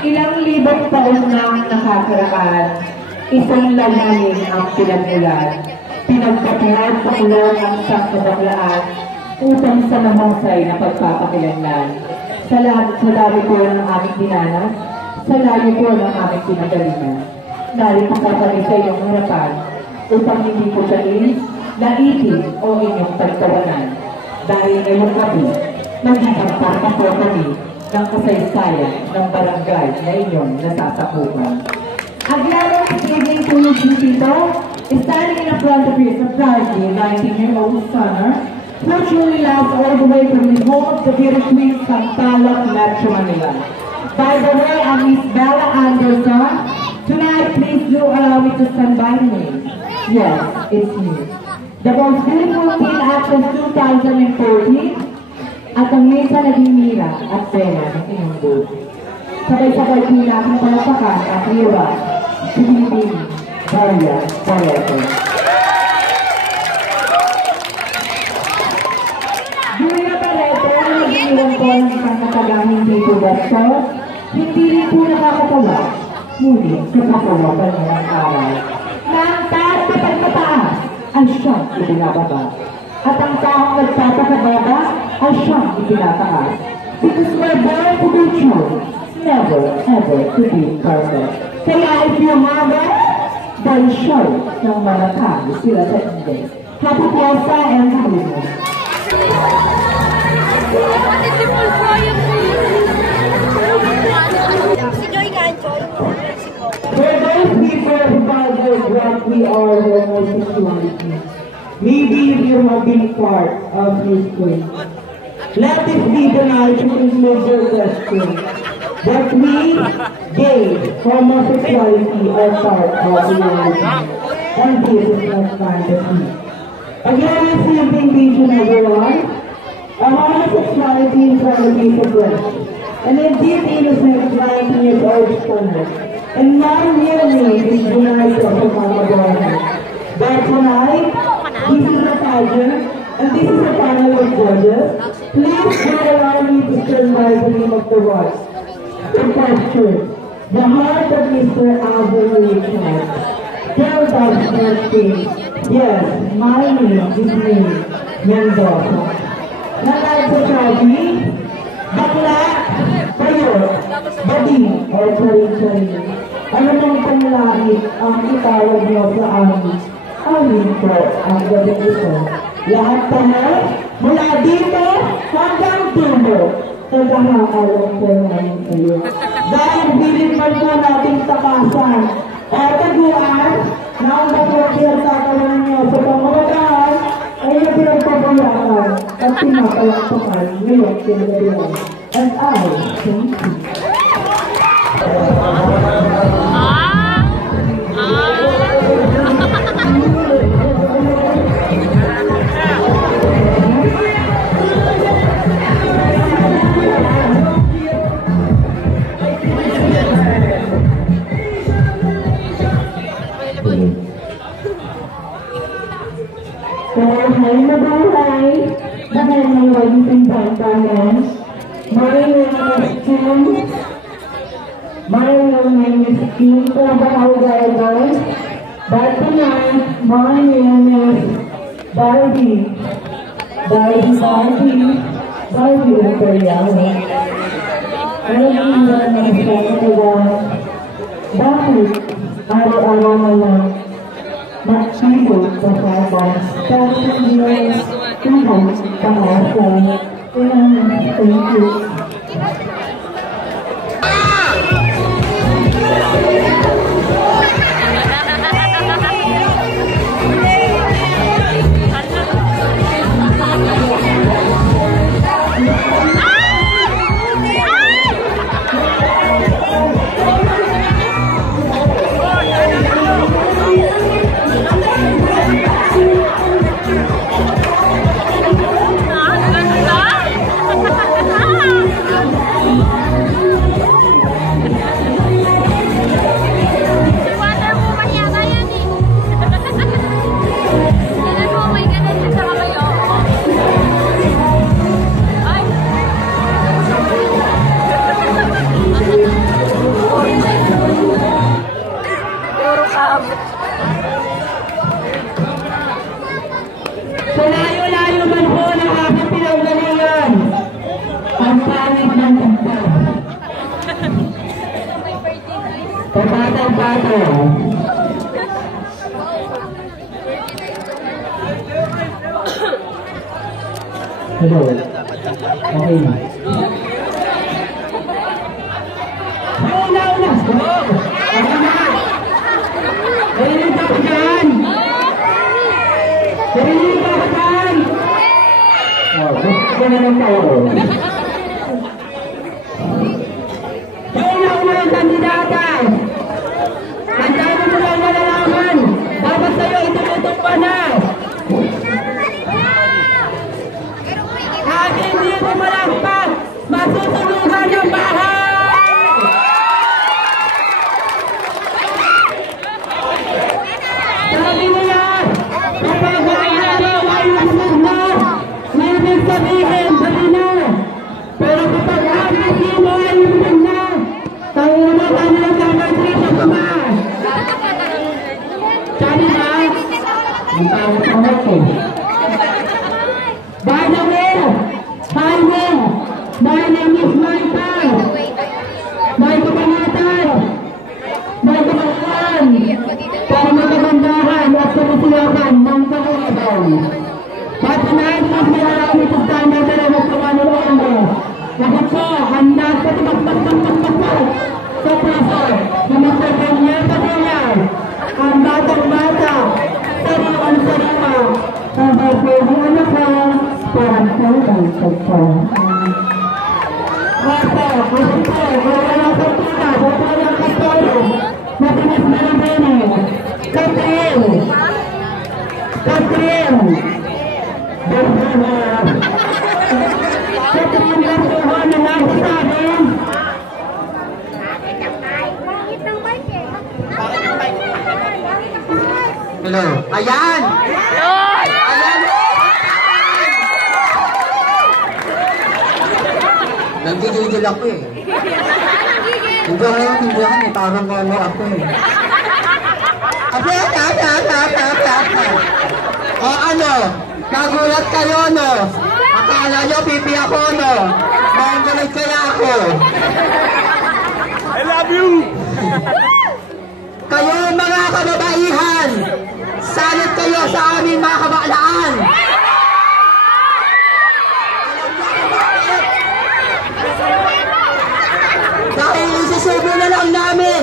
Ilang libong taon nang nakakaraan, isang lalangin ang pinagmulan. Pinagpakilan-pakulan ang sangkabaklaan upang sa mahusay na pagpapakilanlan. Sa dami po ng aming dinanas, sa layo po ng aming pinagalingan. Narito pa kami sa iyong harapan upang hindi po sabihin, naitin o inyong pagtawanan. Dahil ngayong gabi, magkakapata po kami ng kasaysayan ng barangay na inyong nasasakupan. Aglaro this evening to you, people, standing in front of you is a proudly 19-year-old sonner who truly loves all the way from his home of the beauty queen Sampaloc, Metro Manila. By the way, I'm Miss Bella Anderson. Tonight, please do allow me to stand by me. Yes, it's me. The most beautiful teen actress 2014 at ang minsan naging mira at pena ng inyong buhay. Sabay-sabay din natin palapakan at hira si Bibi Daria Pareto. Daria Pareto na nag-iwan po ng isang matagang hindi po basto, hindi rin po nakakatawa, ngunit sa kapulapan niya ng araw. Na ang taas na pagmataas ay siyang ibinababa. At ang taong nagpapakababa ay siyang itinataas. Because we're born to be true, never ever to be perfect. Kaya if you have it, then show ng malakang sila sa inyo. Happy Fiesta and happiness. For those people who bothered what we are homosexuality, maybe you have been part of history. Let this be the night to include your question. That we, gay, homosexuality are part of reality. And this is not fantasy. Again, it's the invitation, everyone. A homosexuality is from the piece of flesh. And indeed, innocent 19 years old stunner. And my real name is denied of the Mama Borna. But tonight, this is a pageant, and this is a panel of judges. Please do allow me to stand by the name of the watch. To capture the heart of Mr. Alvin Richard. Tell God's birthday. Yes, my name is name, Mendoza. Nanay sa sabi, bakla, kayo, bading, o charin-charin. Ano nang panlait ang itawag niyo sa amin? Amin po ang gabi ito. Lahat tayo, mula dito hanggang tulo, tagahakalong po namin kayo. Dahil bilin man po natin takasan o taguan na ang bagyang tatawanan niyo sa pamamagaan ay na pinagpapayakan at pinapalakpakan ngayon kinagabihan. And I thank you. Ladies and gentlemen, my name is Kim. My name is Kim Trabajo. But tonight, my name is Barbie. Barbie Imperial. Alam niyo na nagsasawa, bakit araw-araw na lang magsibog sa sabang tapos yung tuhong pangasan. Thank you. Battle. Hello. Okay na. Una. Okay na. Narinig ako dyan. Gusto na ng tao. Una ang kandidata. Ang dami mo lang nalalaman. Dapat sa'yo itututok pa na. At hindi mo malampas, masusunugan ng bahay! Sabi nila, kapag ang araw ay lasag na, may ibig sabihin, sabi na. Pero kapag ang mo ay lasag na, tayo na kanilang kamatri sa tumas. Sabi na, ang tawag ko. By the way, my name is Michael. May kapangatan. May kapangatan. Para magagandahan at kumisiyakan ng kakulitan. But tonight, mas marami sa standard na rin sa Manila. Ako po, handa sa tumakbak sa puso na magpapanya sa kanya. Ang batang-bata, sariwan-sariwa. Ang pwede anak ko, parang kailan ko. Wala sa pita, wala sa pito, matinis na ng bene. Katril. Berbuhan na nagsasabi. Hello. Ayan! Nagigigil ako eh. Tindahan eh. Parang ano ako eh. O ano? Nagulat kayo no? Akala nyo pipi ako no? Nangalit kaya ako. I love you! Kayo mga kababaihan! Salit kayo sa aming mga kabailaan! Dahil isusubo na lang namin,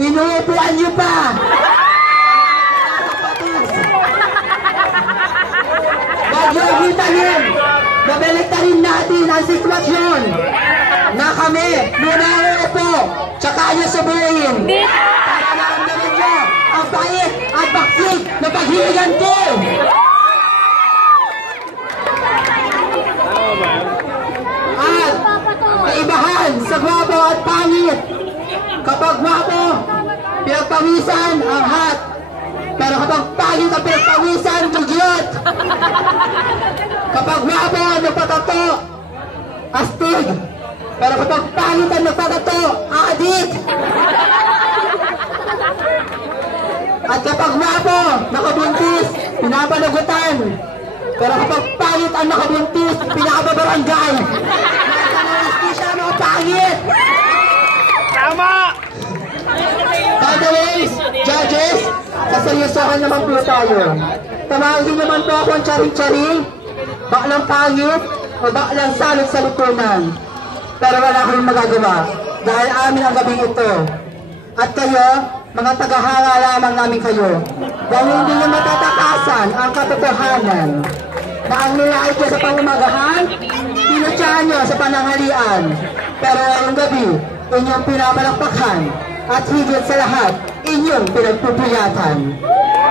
inuupuan nyo pa! Magyagitanin, nabalik natin ang sitwasyon na kami muna uupo, tsaka nyo subuhin. Para naamdamin nyo ang bait at baksik na paghiligan ko! At kaibahan sa gwapo at pangit. Kapag gwapo, pinagpawisan ang hat. Pero kapag pangit ang pinagpawisan, dugyot. Kapag gwapo, nagpatato, astig. Pero kapag pangit ang nagpatato, adik. At kapag gwapo, nakabuntis, pinapanagutan. Pero kapag pangit ang nakabuntis, pinakababarangay. Nakakanawiski siya mga pangit! Tama! By the way, judges, saseryosohan naman po tayo. Tamawagin naman po akong charing-charing, baklang pangit, o baklang salot sa lipunan. Pero wala akong magagawa, dahil amin ang gabing ito. At kayo, mga tagahanga lamang namin kayo. Dahil hindi nyo matatakasan ang katotohanan na ang nilait ko sa pangumagahan, pinutyahan nyo sa pananghalian. Pero ngayong gabi, inyong pinapalakpakan at higit sa lahat, inyong pinagpupuyatan.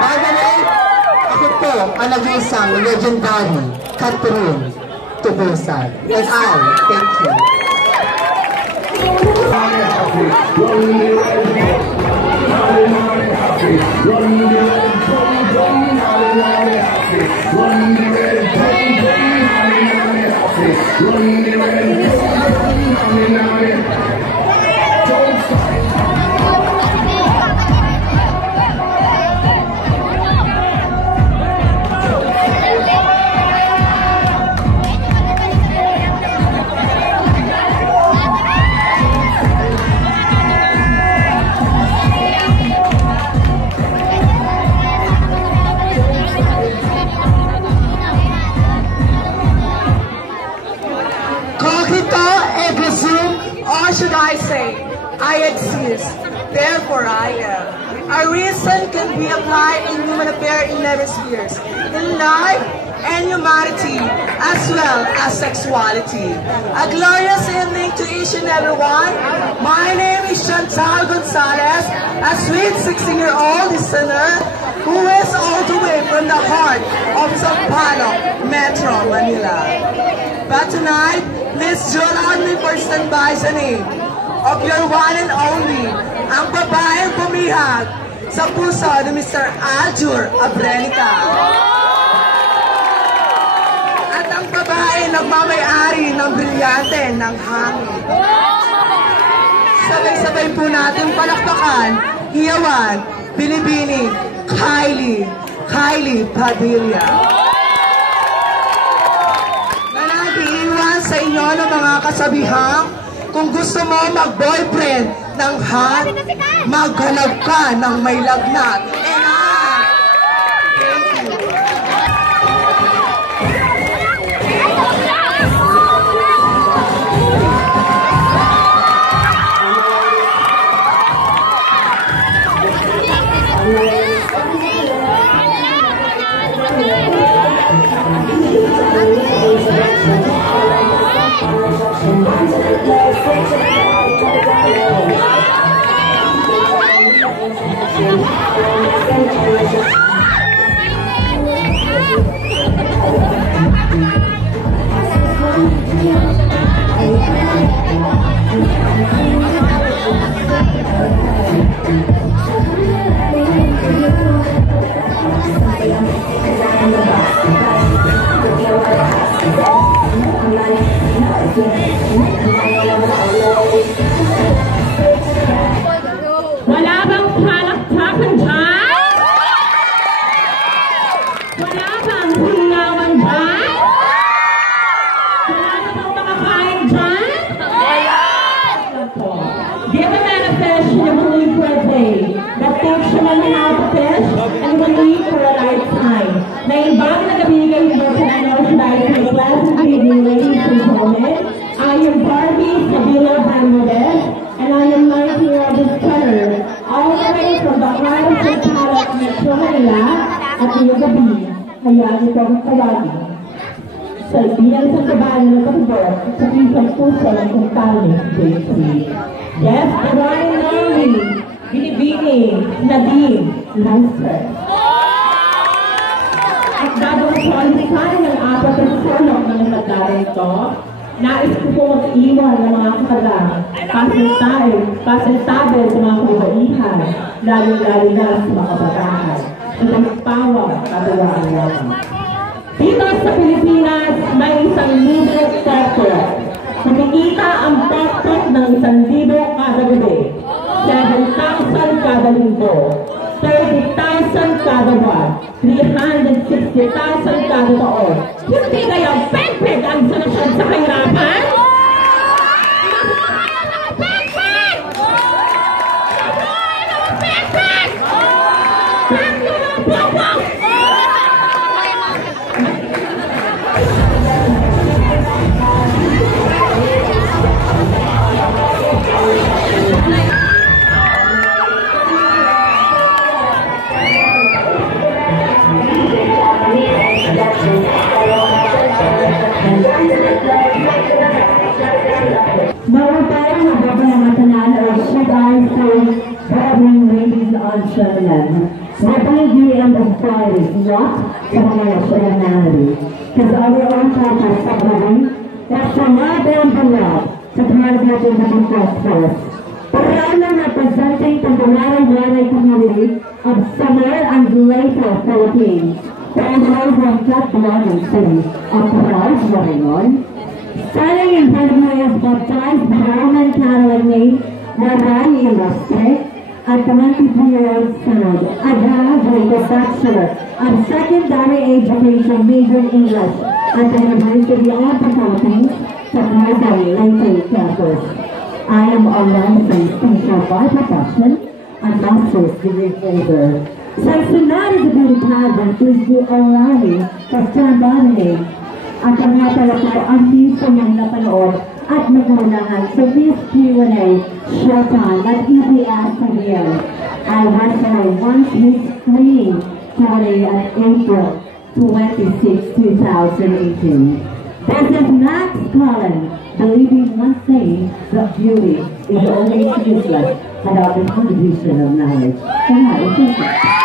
By the way, ako po ang nag-iisang legendary Catherine Tubusan. And I thank you. I exist, therefore I am. A reason can be applied in human affairs in 11 spheres, in life and humanity, as well as sexuality. A glorious evening to each and everyone. My name is Chantal Gonzalez, a sweet 16-year-old listener who is all the way from the heart of Sampaloc, Metro Manila. But tonight, please join me for standby sa name of your one and only, ang babaeng bumihag sa puso ni Mr. Aljur Abrenica. At ang babae nagmamay-ari ng brilyante ng hangin. Sabay-sabay po natin palakpakan, hiyawan, binibini, Kylie Padilla. Na nag-iiwan sa inyo ng mga kasabihang, kung gusto mo mag-boyfriend ng hot, maghanap ka ng may lagnat. Thank you. Wala bang palakpakan dyan? Wala bang hilawan dyan? Wala na bang makakain dyan? Give a man a fish and he will eat for a day. But takes a man how to fish and will eat for a lifetime. Naimbang na nabigay ito sa National Diet for pleasant evening, ladies and gentlemen. I am Barbie Sabila Bangladesh, and I am 19-year-old tenor, all the way from the heart of Sampaloc, Metro Manila, at yung gabi, hayaan ito ang kawagi. Sa bilang sa kabayan ng kapibor, sa pisang puso ng kumpanya, JC. Yes, the one and only, Binibini, Nadine, Lancer. At gagawin ko ang design ng apat na sulok ng nagdara ito, nais ko po mag-iwan ng mga katagang, pasentado sa mga kababaihan, lalo-lalo na sa mga kabataan, sa magpawag katawaan natin. Dito sa Pilipinas, may 1,000 corporate. Kumikita ang profit ng 1,000 kada gabi, 7,000 kada linggo, 30,000 kada buwan, 360,000 kada taon. Hindi kaya pek-pek ang solusyon sa kahirapan? Mabuhay ang mga pek-pek! Mabuhay ang mga pek-pek! Pek-pek ang pok-pok! Bawal tayo magpapalamatanan o should I say, gathering ladies on Sherman. We're the end of Friday, what? Sa mga humanity. Because our own purpose of living, that shall not be in the world, to target in the first place. We're representing the Waray community of Samar and Leyte, Philippines. All the way from Catalonia City of Taraz, Maringon. Standing in front of me is baptized Roman Catholic named Waray Ilustre, a 23-year-old son, a graduate bachelor of secondary education major in English at the University of the Philippines, Taraz, Leyte campus. I am a licensed teacher by profession, a master's degree holder. So tonight is a beauty pageant, please do allow me to stand by the name at ang mga talaga ang piso niyang napanood at magunahan sa this Q&A showtime at EPS here. I was once his screening Q&A at April 26, 2018. This is Max Cullen, believing one thing, that beauty is always useless without the contribution of knowledge. Come on,